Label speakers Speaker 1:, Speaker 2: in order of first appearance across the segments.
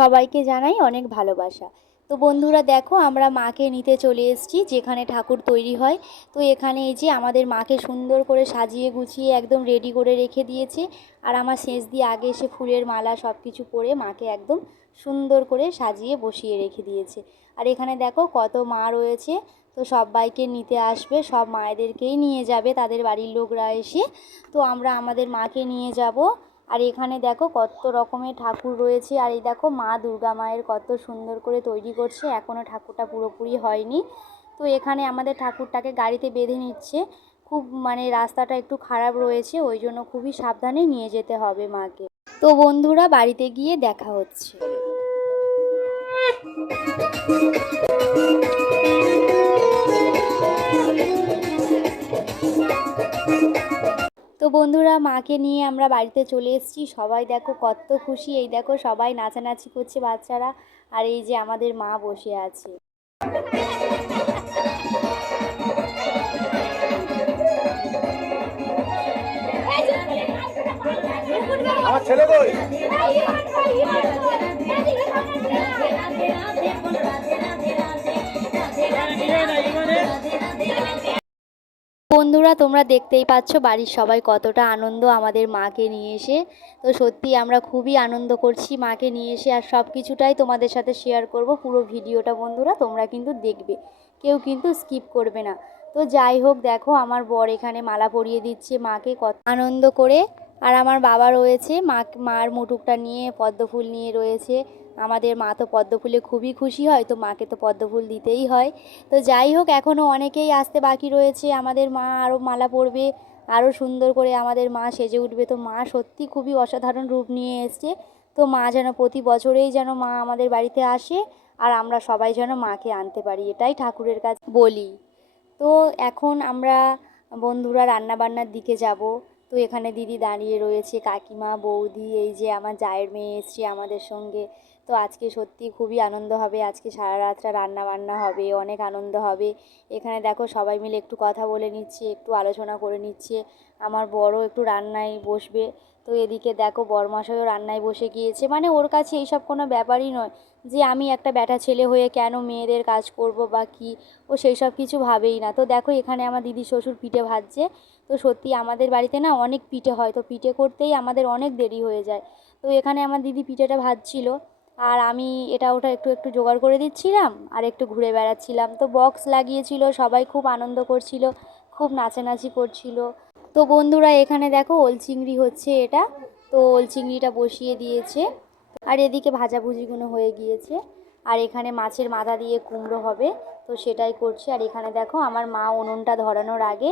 Speaker 1: সবাইকে জানাই অনেক ভালোবাসা। তো বন্ধুরা দেখো, আমরা মাকে নিতে চলে এসেছি, যেখানে ঠাকুর তৈরি হয়। তো এখানে এই যে আমাদের মাকে সুন্দর করে সাজিয়ে গুছিয়ে একদম রেডি করে রেখে দিয়েছে। আর আমার শেষ দিয়ে আগে এসে ফুলের মালা সব কিছু পরে মাকে একদম সুন্দর করে সাজিয়ে বসিয়ে রেখে দিয়েছে। আর এখানে দেখো, কত মা রয়েছে। তো সবাইকে নিতে আসবে, সব মায়েদেরকেই নিয়ে যাবে, তাদের বাড়ির লোকরা এসে। তো আমরা আমাদের মাকে নিয়ে যাব। আর এখানে দেখো কত রকমের ঠাকুর রয়েছে। আর এই দেখো মা দুর্গা মায়ের কত সুন্দর করে তৈরি করছে। এখনও ঠাকুরটা পুরোপুরি হয়নি। তো এখানে আমাদের ঠাকুরটাকে গাড়িতে বেঁধে নিচ্ছে। খুব মানে রাস্তাটা একটু খারাপ রয়েছে, ওই জন্য খুবই সাবধানে নিয়ে যেতে হবে মাকে। তো বন্ধুরা, বাড়িতে গিয়ে দেখা হচ্ছে। বন্ধুরা মাকে নিয়ে আমরা বাড়িতে চলে এসেছি। সবাই দেখো কত খুশি। এই দেখো সবাই নাচানাচি করছে বাচ্চারা। আর এই যে আমাদের মা বসে আছে।
Speaker 2: আমার ছেলে
Speaker 1: বন্ধুরা, তোমরা দেখতেই পাচ্ছ বাড়ির সবাই কতটা আনন্দ আমাদের মাকে নিয়ে এসে। তো সত্যি আমরা খুবই আনন্দ করছি মাকে নিয়ে এসে আর সব কিছুটাই তোমাদের সাথে শেয়ার করব পুরো ভিডিওটা বন্ধুরা, তোমরা কিন্তু দেখবে। কেউ কিন্তু স্কিপ করবে না। তো যাই হোক, দেখো আমার বর এখানে মালা পরিয়ে দিচ্ছে মাকে কত আনন্দ করে। আর আমার বাবা রয়েছে, মা, মার মুটুকটা নিয়ে পদ্মফুল নিয়ে রয়েছে। আমাদের মা তো পদ্মফুলে খুবই খুশি হয়, তো মাকে তো পদ্মফুল দিতেই হয়। তো যাই হোক, এখনও অনেকেই আসতে বাকি রয়েছে, আমাদের মা আরও মালা পরবে, আরও সুন্দর করে আমাদের মা সেজে উঠবে। তো মা সত্যি খুবই অসাধারণ রূপ নিয়ে এসছে। তো মা যেন প্রতি বছরেই যেন মা আমাদের বাড়িতে আসে, আর আমরা সবাই যেন মাকে আনতে পারি, এটাই ঠাকুরের কাছে বলি। তো এখন আমরা বন্ধুরা রান্নাবান্নার দিকে যাব। তো এখানে দিদি দাঁড়িয়ে রয়েছে, কাকিমা, বৌদি, এই যে আমার জায়ের মেয়ে এসছে আমাদের সঙ্গে। তো আজকে সত্যি খুবই আনন্দ হবে, আজকে সারা রাতটা রান্না বান্না হবে, অনেক আনন্দ হবে। এখানে দেখো সবাই মিলে একটু কথা বলে নিচ্ছে, একটু আলোচনা করে নিচ্ছে। আমার বড় একটু রান্নায় বসবে। তো এদিকে দেখো বরমাশাইও রান্নায় বসে গিয়েছে। মানে ওর কাছে এইসব কোনো ব্যাপারই নয় যে আমি একটা ব্যাটা ছেলে হয়ে কেন মেয়েদের কাজ করব বা কি, ও সেই সব কিছু ভাবেই না। তো দেখো এখানে আমার দিদি শ্বশুর পিঠে ভাজছে। তো সত্যি আমাদের বাড়িতে না অনেক পিঠে হয়। তো পিঠে করতেই আমাদের অনেক দেরি হয়ে যায়। তো এখানে আমার দিদি পিঠেটা ভাজছিল। আর আমি এটা ওটা একটু একটু জোগাড় করে দিচ্ছিলাম আর একটু ঘুরে বেড়াচ্ছিলাম। তো বক্স লাগিয়েছিল, সবাই খুব আনন্দ করছিল, খুব নাচানাচি করছিল। তো বন্ধুরা, এখানে দেখো ওল চিংড়ি হচ্ছে এটা। তো ওল চিংড়িটা বসিয়ে দিয়েছে। আর এদিকে ভাজাভুজিগুলো হয়ে গিয়েছে। আর এখানে মাছের মাথা দিয়ে কুমড়ো হবে, তো সেটাই করছে। আর এখানে দেখো আমার মা উনুনটা ধরানোর আগে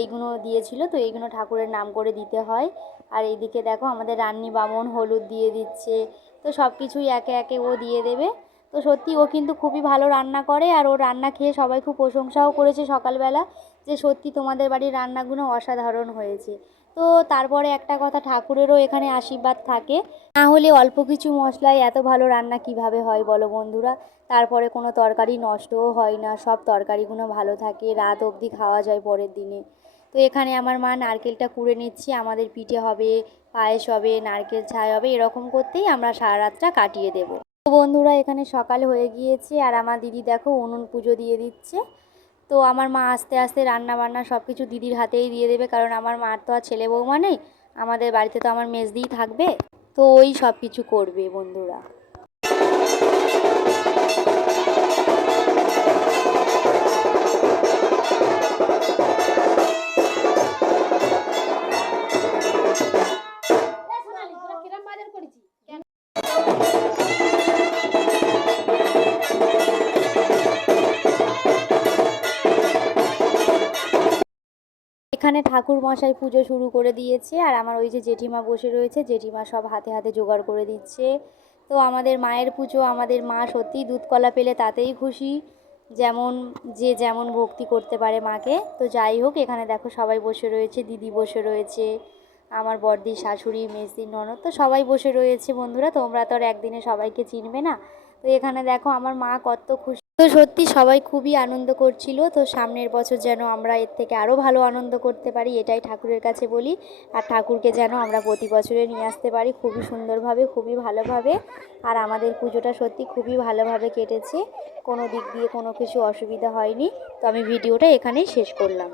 Speaker 1: এইগুলো দিয়েছিল। তো এইগুলো ঠাকুরের নাম করে দিতে হয়। আর এইদিকে দেখো আমাদের রান্নি বামন হলুদ দিয়ে দিচ্ছে। তো সব কিছুই একে একে ও দিয়ে দেবে। তো সত্যি ও কিন্তু খুবই ভালো রান্না করে আর ও রান্না খেয়ে সবাই খুব প্রশংসাও করেছে সকালবেলা যে সত্যি তোমাদের বাড়ির রান্নাগুলো অসাধারণ হয়েছে। তো তারপরে একটা কথা ঠাকুরেরও এখানে আশীর্বাদ থাকে। না হলে অল্প কিছু মশলায় এত ভালো রান্না কীভাবে হয় বলো বন্ধুরা? তারপরে কোনো তরকারি নষ্টও হয় না, সব তরকারিগুলো ভালো থাকে, রাত অবধি খাওয়া যায় পরের দিনে। তো এখানে আমার মা নারকেলটা কুড়ে নিচ্ছি, আমাদের পিঠে হবে, পায়েস হবে, নারকেল ছাই হবে, এরকম করতেই আমরা সারা রাতটা কাটিয়ে দেব। বন্ধুরা, এখানে সকাল হয়ে গিয়েছে আর আমার দিদি দেখো উনুন পুজো দিয়ে দিচ্ছে। তো আমার মা আস্তে আস্তে রান্না বান্না সব কিছু দিদির হাতেই দিয়ে দেবে, কারণ আমার মার তো আর ছেলে বৌমা নেই। আমাদের বাড়িতে তো আমার মেজদিই থাকবে। তো ওই সব কিছু করবে বন্ধুরা। এখানে ঠাকুর মশাই পুজো শুরু করে দিয়েছে আর আমার ওই যে জেঠিমা বসে রয়েছে, জেঠিমা সব হাতে হাতে জোগাড় করে দিচ্ছে। তো আমাদের মায়ের পুজো, আমাদের মা সত্যিই দুধ কলা পেলে তাতেই খুশি। যেমন, যে যেমন ভক্তি করতে পারে মাকে। তো যাই হোক, এখানে দেখো সবাই বসে রয়েছে, দিদি বসে রয়েছে, আমার বর্দি শাশুড়ি, মেসি, ননদ, তো সবাই বসে রয়েছে বন্ধুরা। তোমরা তো আর একদিনে সবাইকে চিনবে না। তো এখানে দেখো আমার মা কত খুশি। তো সত্যি সবাই খুবই আনন্দ করছিল। তো সামনের বছর যেন আমরা এর থেকে আরও ভালো আনন্দ করতে পারি, এটাই ঠাকুরের কাছে বলি। আর ঠাকুরকে যেন আমরা প্রতি বছরে নিয়ে আসতে পারি খুবই সুন্দরভাবে, খুবই ভালোভাবে। আর আমাদের পুজোটা সত্যি খুবই ভালোভাবে কেটেছে। কোনো দিক দিয়ে কোনো কিছু অসুবিধা হয়নি। তো আমি ভিডিওটা এখানেই শেষ করলাম।